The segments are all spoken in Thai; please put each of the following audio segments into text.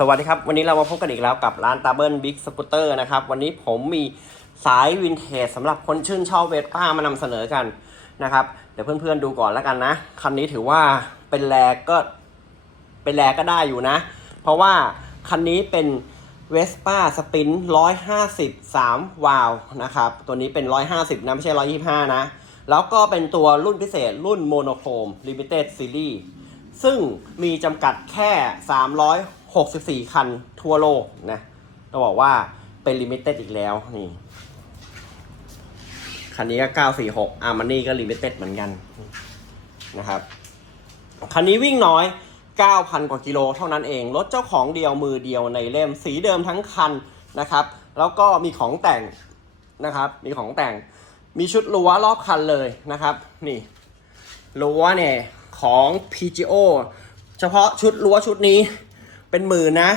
สวัสดีครับ วันนี้เรามาพบกันอีกแล้วกับร้านตาเบิลบิ๊กสกูตเตอร์นะครับ วันนี้ผมมีสายวินเทจสำหรับคนชื่นชอบเวสป้ามานำเสนอกันนะครับ เดี๋ยวเพื่อนๆดูก่อนแล้วกันนะ คันนี้ถือว่าเป็นแรก็เป็นแรก็ได้อยู่นะ เพราะว่าคันนี้เป็นเวสป้าสปิน153วาล์วนะครับ ตัวนี้เป็น150นะ ไม่ใช่125นะ แล้วก็เป็นตัวรุ่นพิเศษรุ่นโมโนโครม Limited Series ซึ่งมีจำกัดแค่ 64 คันทั่วโลกนะต้องบอกว่าเป็นลิมิเต็ดอีกแล้วนี่คันนี้ก็ 946อ่ามันนี่ก็ลิมิเต็ดเหมือนกันนะครับ คันนี้วิ่งน้อย 9,000 กว่ากิโลเท่านั้นเอง รถเจ้าของเดียวมือเดียวในเล่มสีเดิมทั้งคันนะครับ แล้วก็มีของแต่งนะครับ มีของแต่ง มีชุดรั้วรอบคันเลยนะครับ นี่รั้วเนี่ยของ PGO เฉพาะชุดรั้วชุดนี้ เป็นหมื่นนะ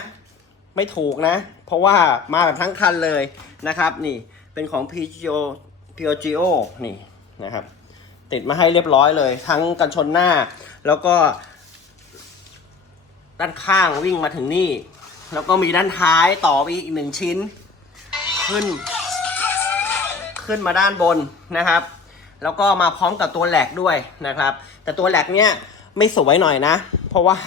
ไม่ถูกนะ เพราะว่ามาแบบทั้งคันเลยนะครับนี่เป็นของ PGO PGO นี่นะครับ ติดมาให้เรียบร้อยเลย ทั้งกันชนหน้า แล้วก็ด้านข้างวิ่งมาถึงนี่ แล้วก็มีด้านท้ายต่อไปอีกหนึ่งชิ้น ขึ้น ขึ้นมาด้านบนนะครับ แล้วก็มาพร้อมกับตัวแหลกด้วยนะครับ แต่ตัวแหลกเนี้ยไม่สวยหน่อยนะ เพราะว่า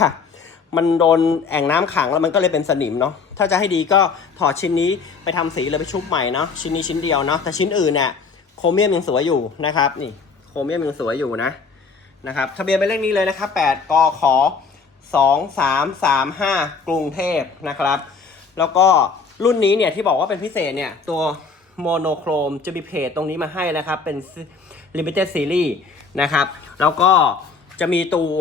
มันโดนแอ่งน้ำขังแล้วมันก็เลยเป็นสนิมเนาะ ถ้าจะให้ดีก็ถอดชิ้นนี้ไปทำสีเลยไปชุบใหม่เนาะ ชิ้นนี้ชิ้นเดียวเนาะ แต่ชิ้นอื่นเนี่ยโครเมียมยังสวยอยู่นะครับ นี่โครเมียมยังสวยอยู่นะ นะครับ ทะเบียนเป็นเลขนี้เลยนะครับ8กข2335 กรุงเทพนะครับ แล้วก็รุ่นนี้เนี่ยที่บอกว่าเป็นพิเศษเนี่ยตัวโมโนโครมจะมีเพจตรงนี้มาให้นะครับ เป็น Limited Series นะครับ แล้วก็จะมีตัว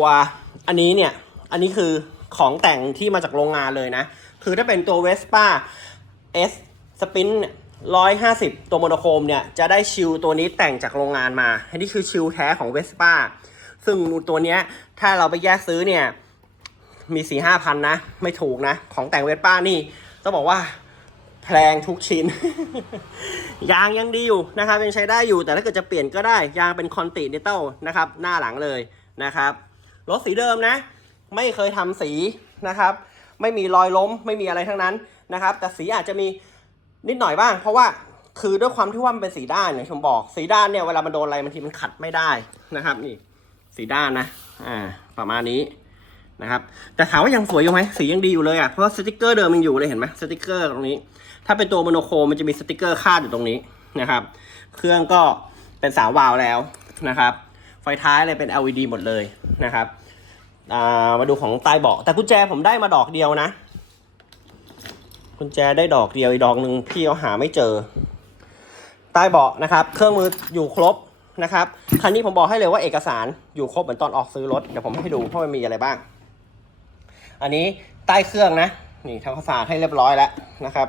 อันนี้เนี่ย อันนี้คือ ของแต่งที่มาจากโรงงานเลยนะ คือถ้าเป็นตัว Vespa S Spin ร้อยห้าสิบตัวโมโนโคมเนี่ย จะได้ชิลตัวนี้แต่งจากโรงงานมา อันนี้คือชิลแท้ของ Vespa ซึ่งตัวเนี้ยถ้าเราไปแยกซื้อเนี่ย มีสี่ห้าพันนะ ไม่ถูกนะ ของแต่งเวสป้านี่ต้องบอกว่าแพงทุกชิ้น ยางยังดีอยู่นะครับยังใช้ได้อยู่แต่ถ้าเกิดจะเปลี่ยนก็ได้ ยางเป็นคอนติเนตัลนะครับ หน้าหลังเลยนะครับ รถสีเดิมนะ ไม่เคยทำสีนะครับ ไม่มีรอยล้มไม่มีอะไรทั้งนั้นนะครับ แต่สีอาจจะมีนิดหน่อยบ้าง เพราะว่าคือด้วยความที่ว่ามันเป็นสีด้านอย่างที่ผมบอกสีด้านเนี่ยเวลามันโดนอะไรบางทีมันขัดไม่ได้นะครับ นี่สีด้านนะอ่าประมาณนี้นะครับแต่ถามว่ายังสวยอยู่ไหมสียังดีอยู่เลยอะเพราะสติกเกอร์เดิมยังอยู่เลยเห็นไหมสติกเกอร์ตรงนี้ ถ้าเป็นตัวโมโนโครมันจะมีสติกเกอร์คาดอยู่ตรงนี้นะครับ เครื่องก็เป็นสามวาล์วแล้วนะครับ ไฟท้ายอะไรเป็น LED หมดเลยนะครับ อ่ามาดูของใต้เบาะแต่กุญแจผมได้มาดอกเดียวนะ กุญแจได้ดอกเดียวอีกดอกหนึ่งพี่เขาหาไม่เจอ ใต้เบาะนะครับ เครื่องมืออยู่ครบนะครับคันนี้ผมบอกให้เลยว่าเอกสารอยู่ครบเหมือนตอนออกซื้อรถเดี๋ยวผมให้ดูว่ามันมีอะไรบ้าง อันนี้ใต้เครื่องนะ นี่ทำความสะอาดให้เรียบร้อยแล้วนะครับ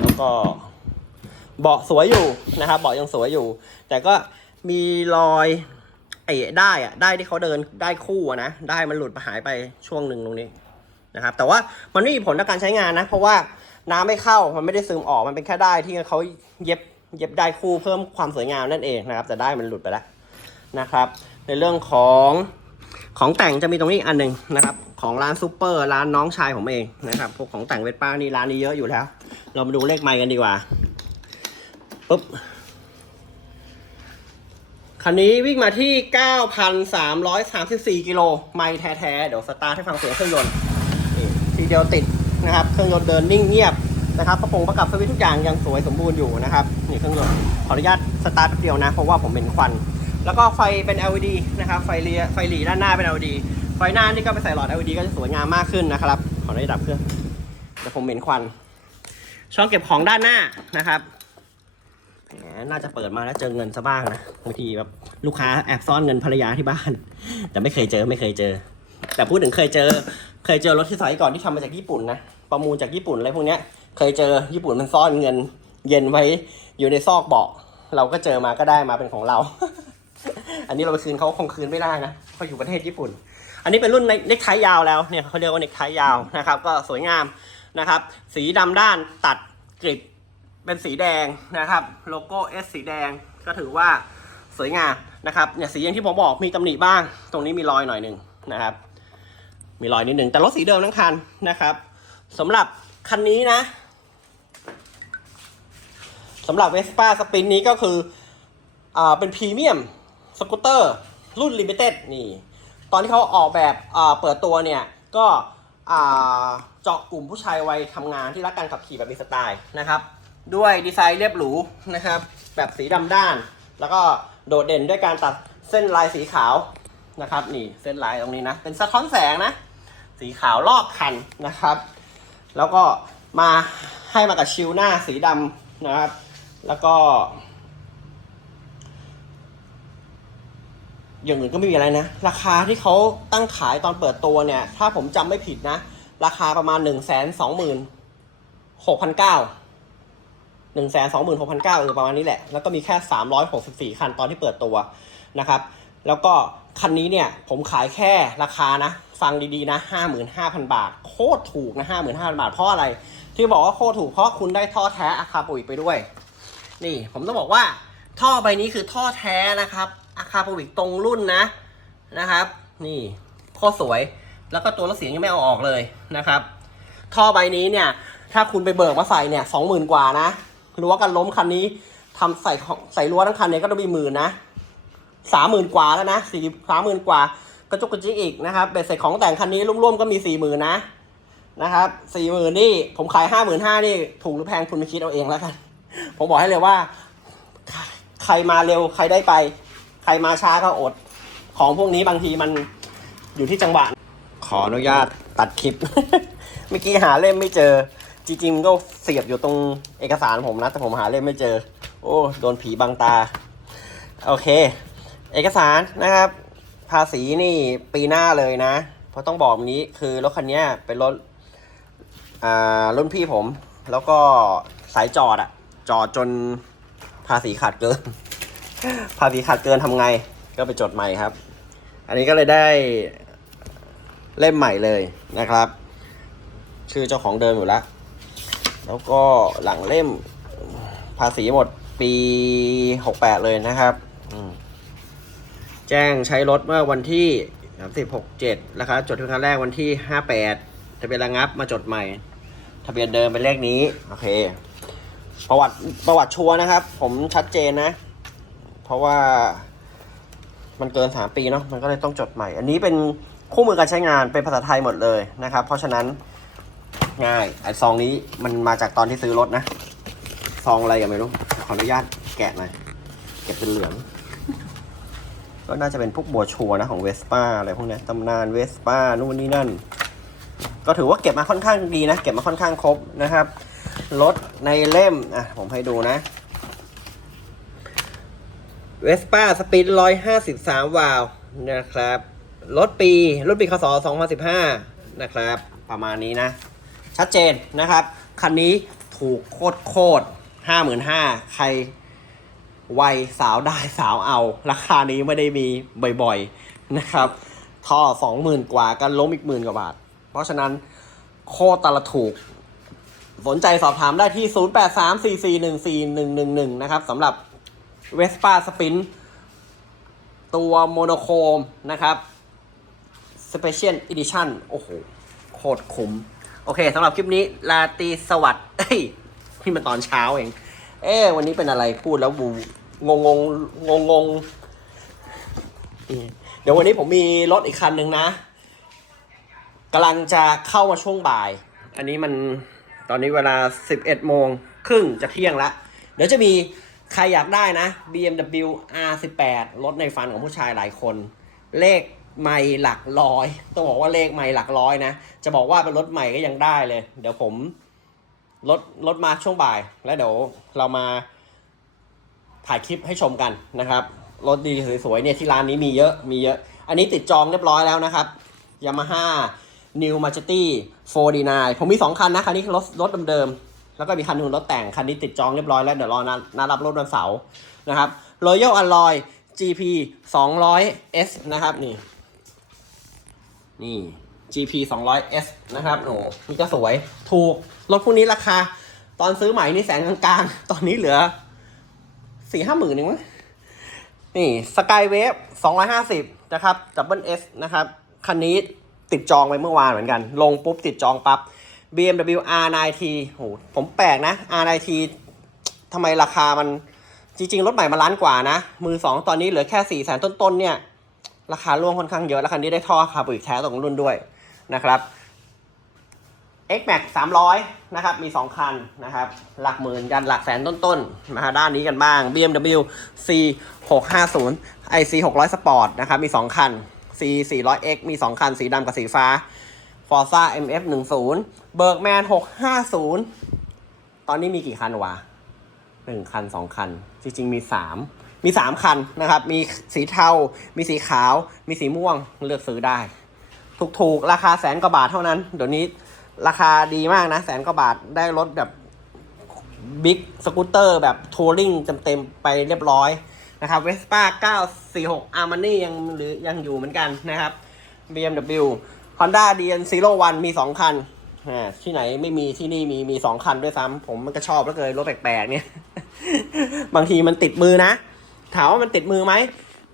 แล้วก็เบาะสวยอยู่นะครับเบาะยังสวยอยู่ แต่ก็มีรอย ไอ้ได้อะได้ที่เขาเดินได้คู่นะได้มันหลุดหายไปช่วงหนึ่งตรงนี้นะครับ แต่ว่ามันไม่มีผลต่อการใช้งานนะ เพราะว่าน้ำไม่เข้ามันไม่ได้ซึมออกมันเป็นแค่ได้ที่เขาเย็บเย็บได้คู่เพิ่มความสวยงามนั่นเองนะครับ แต่ได้มันหลุดไปแล้วนะครับ ในเรื่องของของแต่งจะมีตรงนี้อันหนึ่งนะครับ ของร้านซูเปอร์ร้านน้องชายผมเองนะครับพวกของแต่งเวทป้านี่ร้านนี้เยอะอยู่แล้ว เรามาดูเลขไมล์กันดีกว่าปุ๊บ คันนี้วิ่งมาที่ 9,334 กิโลไมล์แท้ๆ เดี๋ยวสตาร์ทให้ฟังเสียงเครื่องยนต์ทีเดียวติดนะครับ เครื่องยนต์เดินนิ่งเงียบนะครับประกงประกับสวิตทุกอย่างยังสวยสมบูรณ์อยู่นะครับนี่เครื่องยนต์ขออนุญาตสตาร์ทแป๊บเดียวนะ เพราะว่าผมเป็นควัน แล้วก็ไฟเป็น LED นะครับ ไฟเลียไฟหลีด้านหน้าเป็น LED ไฟหน้านี่ก็ไปใส่หลอด LED ก็จะสวยงามมากขึ้นนะครับ ขออนุญาตดับเครื่องเดี๋ยวผมเหม็นควันช่องเก็บของด้านหน้านะครับ น่าจะเปิดมาแล้วเจอเงินซะบ้างนะบางทีแบบลูกค้าแอบซ่อนเงินภรรยาที่บ้าน แต่ไม่เคยเจอไม่เคยเจอ แต่พูดถึงเคยเจอ เคยเจอรถที่สมัยก่อนที่ทำมาจากญี่ปุ่นนะประมูลจากญี่ปุ่นอะไรพวกเนี้ย เคยเจอญี่ปุ่นมันซ่อนเงิน เย็นไว้อยู่ในซอกเบาะเราก็เจอมาก็ได้มาเป็นของเรา อันนี้เราไปคืนเขาคงคืนไม่ได้นะเขาอยู่ประเทศญี่ปุ่น อันนี้เป็นรุ่นเน็กไทยาวแล้วเนี่ยเขาเรียกว่าเน็กไทยาวนะครับ ก็สวยงามนะครับ สีดำด้านตัดกริบ เป็นสีแดงนะครับ โลโก้ S สีแดงก็ถือว่าสวยงามนะครับเนี่ยสีอย่างที่ผมบอกมีตำหนิบ้าง ตรงนี้มีรอยหน่อยหนึ่งนะครับ มีรอยนิดหนึ่งแต่รถสีเดิมทั้งคันนะครับสำหรับคันนี้นะสำหรับ Vespa สปินนี้ก็คืออ่าเป็นพรีเมียมสกูตเตอร์รุ่นลิมิเต็ดนี่ ตอนที่เขาออกแบบอ่าเปิดตัวเนี่ยก็อ่าเจาะกลุ่มผู้ชายวัยทำงานที่รักการขับขี่แบบมีสไตล์นะครับ ด้วยดีไซน์เรียบหรูนะครับ แบบสีดำด้าน แล้วก็โดดเด่นด้วยการตัดเส้นลายสีขาวนะครับ นี่เส้นลายตรงนี้นะ เป็นสะท้อนแสงนะ สีขาวรอบคันนะครับ แล้วก็มาให้มากับชิลหน้าสีดำนะครับ แล้วก็ อย่างอื่นก็ไม่มีอะไรนะ ราคาที่เขาตั้งขายตอนเปิดตัวเนี่ย ถ้าผมจำไม่ผิดนะ ราคาประมาณหนึ่งแสน สองหมื่นหกพันเก้าหนึ่งแสนสองหมื่นหกพันเก้าเอประมาณนี้แหละ แล้วก็มีแค่สามร้อยหกสิบสี่คันตอนที่เปิดตัวนะครับ แล้วก็คันนี้เนี่ยผมขายแค่ราคานะ ฟังดีๆนะห้าหมื่นห้าพันบาท โคตรถูกนะห้าหมื่นห้าพันบาท เพราะอะไร ที่บอกว่าโคตรถูกเพราะคุณได้ท่อแท้อาคาปุ๋ยไปด้วย นี่ผมต้องบอกว่าท่อใบนี้คือท่อแท้นะครับอาคาปวิกตรงรุ่นนะนะครับ นี่โคตรสวยแล้วก็ตัวรถเสียงยังไม่เอาออกเลยนะครับ ท่อใบนี้เนี่ย ถ้าคุณไปเบิกมาใส่เนี่ยสองหมื่นกว่านะ รั้วกันล้มคันนี้ทำใส่ของใส่รั้วทั้งคันเนี่ยก็ต้องมีหมื่นนะสามหมื่นกว่าแล้วนะสี่สามหมื่นกว่ากระจุกกระจิกอีกนะครับเบ็ดเสร็จของแต่งคันนี้ร่วมๆก็มีสี่หมื่นนะนะครับสี่หมื่นนี่ผมขายห้าหมื่นห้านี่ถูกหรือแพงคุณไปคิดเอาเองแล้วกัน ผมบอกให้เลยว่า ใครมาเร็วใครได้ไป ใครมาช้าก็อด ของพวกนี้บางทีมันอยู่ที่จังหวะ ขออนุญาตตัดคลิป เมื่อกี้หาเล่มไม่เจอ จริงๆก็เสียบอยู่ตรงเอกสารผมนะ แต่ผมหาเล่มไม่เจอ โอ้ โดนผีบังตา โอเค เอกสารนะครับ ภาษีนี่ปีหน้าเลยนะ เพราะต้องบอกนี้คือรถคันนี้เป็นรถอ่ารุ่นพี่ผม แล้วก็สายจอดอะจอดจนภาษีขาดเกิน ภาษีขาดเกินทำไง ก็ไปจดใหม่ครับ อันนี้ก็เลยได้เล่มใหม่เลยนะครับ ชื่อเจ้าของเดิมอยู่แล้ว แล้วก็หลังเล่มภาษีหมดปี 68 เลยนะครับ แจ้งใช้รถเมื่อวันที่ 36.7นะครับจดทะเบียนครั้งแรกวันที่ 58 ทะเบียนระงับมาจดใหม่ ทะเบียนเดิมเป็นเลขนี้ โอเค ประวัติประวัติชัวนะครับ ผมชัดเจนนะ เพราะว่ามันเกินสามปีเนาะ มันก็เลยต้องจดใหม่ อันนี้เป็นคู่มือการใช้งานเป็นภาษาไทยหมดเลยนะครับ เพราะฉะนั้น ง่าย ไอ้ซองนี้มันมาจากตอนที่ซื้อรถนะ ซองอะไรกันไม่รู้ ขออนุญาตแกะหน่อย เก็บเป็นเหลือง ก็น่าจะเป็นพวกบัวชัวร์นะของเวสป้าอะไรพวกนี้ตำนานเวสป้านู่นนี่นั่น ก็ถือว่าเก็บมาค่อนข้างดีนะ เก็บมาค่อนข้างครบนะครับ รถในเล่ม อะ ผมให้ดูนะเวสป้าสปีดร้อยห้าสิบสามวาล์วนะครับ รถปี รถปีคศสองพันสิบห้านะครับ ประมาณนี้นะ ชัดเจนนะครับ คันนี้ถูกโคตรโคตรห้าหมื่นห้าใครวัยสาวได้สาวเอา ราคานี้ไม่ได้มีบ่อยๆนะครับท่อสองหมื่นกว่ากันล้มอีกหมื่นกว่าบาท เพราะฉะนั้นโคตรตละถูก สนใจสอบถามได้ที่ 0834414111 นะครับสำหรับ Vespa Spin ตัวโมโนโครมนะครับ Special Edition โอ้โห โคตรคุ้ม โอเคสำหรับคลิปนี้ลาตีสวัสดิ์เอ้ยนี่มันตอนเช้าเอง เอ๊ะวันนี้เป็นอะไรพูดแล้วบูงงงงงงงเดี๋ยววันนี้ผมมีรถอีกคันหนึ่งนะกำลังจะเข้ามาช่วงบ่าย อันนี้มันตอนนี้เวลา 11โมงครึ่งจะเที่ยงละ เดี๋ยวจะมีใครอยากได้นะ BMW R18 รถในฝันของผู้ชายหลายคน เลข ไม่หลักร้อย ต้องบอกว่าเลขไม่หลักร้อยนะ จะบอกว่าเป็นรถใหม่ก็ยังได้เลย เดี๋ยวผมรถรถมาช่วงบ่าย แล้วเดี๋ยวเรามาถ่ายคลิปให้ชมกันนะครับ รถดีสวยๆเนี่ยที่ร้านนี้มีเยอะมีเยอะ อันนี้ติดจองเรียบร้อยแล้วนะครับ Yamaha New Majesty 4D9 ผมมี 2 คันนะ คันนี้รถรถเดิมๆแล้วก็มีคันนึงรถแต่ง คันนี้ติดจองเรียบร้อยแล้ว เดี๋ยวรอนัดนัดรับรถวันเสาร์นะครับ Royal Alloy GP 200S นะครับนี่ นี่ GP 200S นะครับโอ้นี่ก็สวยถูก รถพวกนี้ราคา ตอนซื้อใหม่นี่แสนกลางๆ ตอนนี้เหลือสี่ห้าหมื่นเองมั้งนี่ Skywave 250นะครับ Double S นะครับ คันนี้ติดจองไปเมื่อวานเหมือนกัน ลงปุ๊บติดจองปั๊บ BMW R9T โหผมแปลกนะ R9T ทำไมราคามันจริง ๆ รถใหม่มาล้านกว่านะ มือสองตอนนี้เหลือแค่4ี่แสนต้น ๆ เนี่ย ราคาร่วงค่อนข้างเยอะแล้วคันนี้ได้ท่อคาร์บอนแท้ตรงรุ่นด้วยนะครับ X Max 300 นะครับ มี 2 คันนะครับ หลักหมื่นกันหลักแสนต้นๆมาด้านนี้กันบ้าง BMW C 650 IC 600 Sport นะครับ มี 2 คัน C 400X มี 2 คัน สีดำกับสีฟ้า Forza MF 10 Bergman 650 ตอนนี้มีกี่คันวะหนึ่งคันสองคัน จริง ๆ มีสา มีสามคันนะครับ มีสีเทา มีสีขาว มีสีม่วงเลือกซื้อได้ ถูกๆ ราคาแสนกว่าบาทเท่านั้น เดี๋ยวนี้ราคาดีมากนะ แสนกว่าบาทได้รถแบบบิ๊กสกูตเตอร์แบบทัวริงเต็มๆไปเรียบร้อยนะครับเวสป้า946 Armani ยังหรือยังอยู่เหมือนกันนะครับ BMW Honda DN 01มี 2 คันที่ไหนไม่มีที่นี่มีมี2คันด้วยซ้ำผมมันก็ชอบแล้วเกินรถแปลกๆเนี่ย บางทีมันติดมือนะ ถามว่ามันติดมือไหม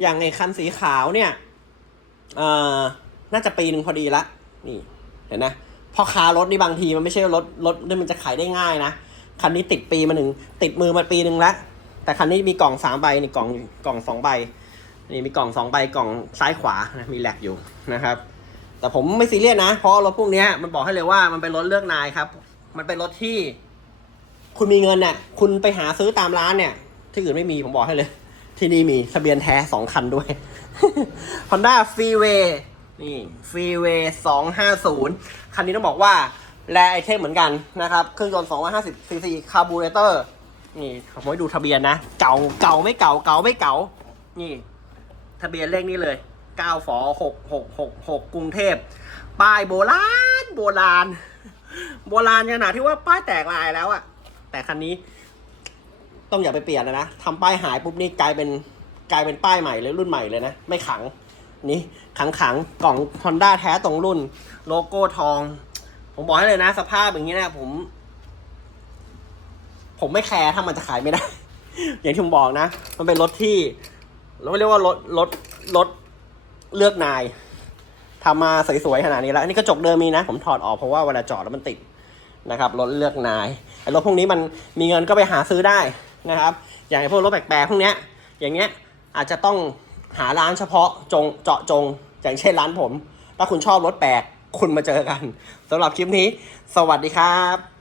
อย่างไอ้คันสีขาวเนี่ยเอ่อน่าจะปีหนึ่งพอดีละ นี่ เห็นนะพอคารถนี่บางทีมันไม่ใช่รถรถที่มันจะขายได้ง่ายนะ คันนี้ติดปีมาหนึ่งติดมือมาปีหนึ่งละแต่คันนี้มีกล่องสามใบนี่กล่องกล่องสองใบ นี่มีกล่องสองใบกล่องซ้ายขวานะมีแหลกอยู่นะครับ แต่ผมไม่ซีเรียสนะ เพราะรถพวกนี้มันบอกให้เลยว่ามันเป็นรถเลือกนายครับ มันเป็นรถที่ คุณมีเงินเนี่ยคุณไปหาซื้อตามร้านเนี่ย ที่อื่นไม่มีผมบอกให้เลย ที่นี่มีทะเบียนแท้สองคันด้วย Honda Freeway นี่ Freeway 250 คันนี้ต้องบอกว่าแรไอเทมเหมือนกันนะครับ เครื่องยนต์250 cc คาร์บูเรเตอร์ นี่ผมให้ดูทะเบียนนะ เก่าเก่าไม่เก่า เก่าไม่เก่า นี่ ทะเบียนเลขนี้เลย9ฝ6666กรุงเทพ ป้ายโบราณ โบราณ โบราณขนาดที่ว่าป้ายแตกลายแล้วอะแต่คันนี้ ต้องอย่าไปเปลี่ยนเลยนะทำป้ายหายปุ๊บนี่กลายเป็นกลายเป็นป้ายใหม่เลยรุ่นใหม่เลยนะ ไม่ขังนี่ขังขังๆกล่อง Honda แท้ตรงรุ่น โลโก้ทอง ผมบอกให้เลยนะ สภาพอย่างนี้นะผม ผมไม่แคร์ถ้ามันจะขายไม่ได้ อย่างที่ผมบอกนะ มันเป็นรถที่เราไม่เรียกว่ารถรถรถเลือกนายทำมาสวยๆขนาดนี้แล้วอันนี้กระจกเดิมมีนะ ผมถอดออกเพราะว่าเวลาจอดแล้วมันติดนะครับรถเลือกนายไอ้รถพวกนี้มันมีเงินก็ไปหาซื้อได้ นะครับ อย่างพวกรถแปลกๆพวกเนี้ยอย่างเงี้ยอาจจะต้องหาร้านเฉพาะจงเจาะจง อย่างเช่นร้านผม ถ้าคุณชอบรถแปลกคุณมาเจอกันสำหรับคลิปนี้ สวัสดีครับ